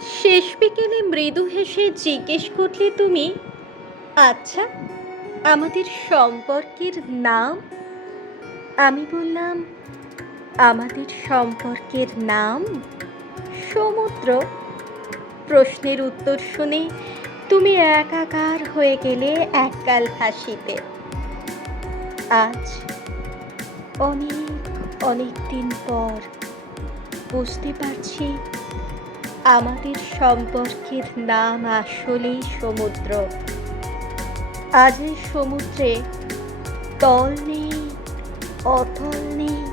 শেষ বিকেলে মৃদু হেসে জিজ্ঞেস করলে তুমি, আচ্ছা, আমাদের সম্পর্কের নাম? আমি বললাম, আমাদের সম্পর্কের নাম সমুদ্র। প্রশ্নের উত্তর শুনে তুমি একাকার হয়ে গেলে একগাল হাসিতে। আজ অনেক অনেক দিন পর বুঝতে পারছি আমাদের সম্পর্কের নাম আসলেই সমুদ্র। আজ এই সমুদ্রে তল নেই, অতল নেই,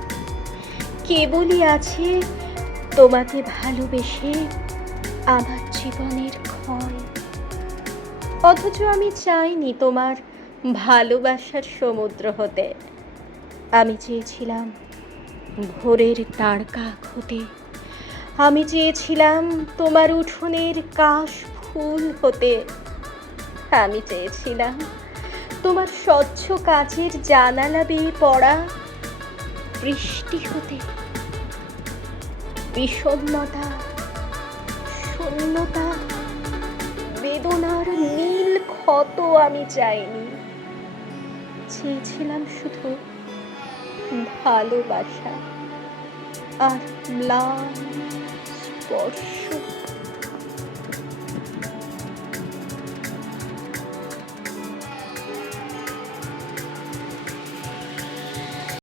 কেবলই আছে তোমাকে ভালোবেসে আমার জীবনের ক্ষয়। অথচ আমি চাইনি তোমার ভালোবাসার সমুদ্র হতে। আমি চেয়েছিলাম ভোরের তারকাক হতে। আমি চেয়েছিলাম তোমার উঠোনের কাশ ফুল হতে। আমি চেয়েছিলাম তোমার স্বচ্ছ কাচের জানালা বেয়ে পড়া বৃষ্টি হতে। বিষণ্ণতা, শূন্যতা, বেদনার নীল ক্ষত আমি চাইনি। চেয়েছিলাম শুধু ভালোবাসা আর ম্লান স্পর্শ।